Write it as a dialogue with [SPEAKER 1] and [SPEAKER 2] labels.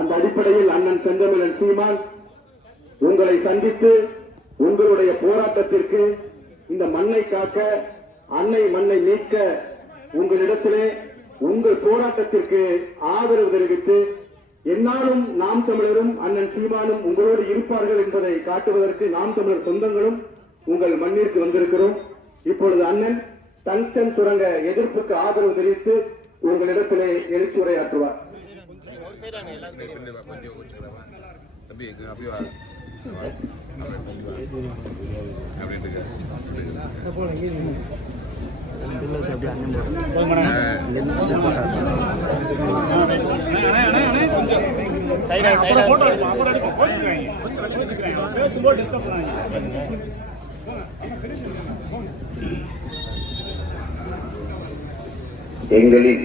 [SPEAKER 1] அந்த அடிப்படையில் அண்ணன் செந்தமிழன் சீமான் உங்களை சந்தித்து உங்களுடைய போராட்டத்திற்கு இந்த மண்ணை காக்க அன்னை மண்ணை மீட்க உங்களிடத்திலே உங்கள் போராட்டத்திற்கு ஆதரவு தெரிவித்து என்னாலும் நாம் தமிழரும் அண்ணன் சீமானும் உங்களோடு இருப்பார்கள் என்பதை காட்டுவதற்கு நாம் தமிழர் சொந்தங்களும் உங்கள் மண்ணிற்கு வந்திருக்கிறோம். இப்பொழுது அண்ணன் டங்ஸ்டன் சுரங்க எதிர்ப்புக்கு ஆதரவு தெரிவித்து உங்களிடத்திலே எழுச்சி உரையாற்றுவார்.
[SPEAKER 2] தம்பி இங்க அப்படியே
[SPEAKER 3] பேசும்போது disturb
[SPEAKER 1] எங்களின்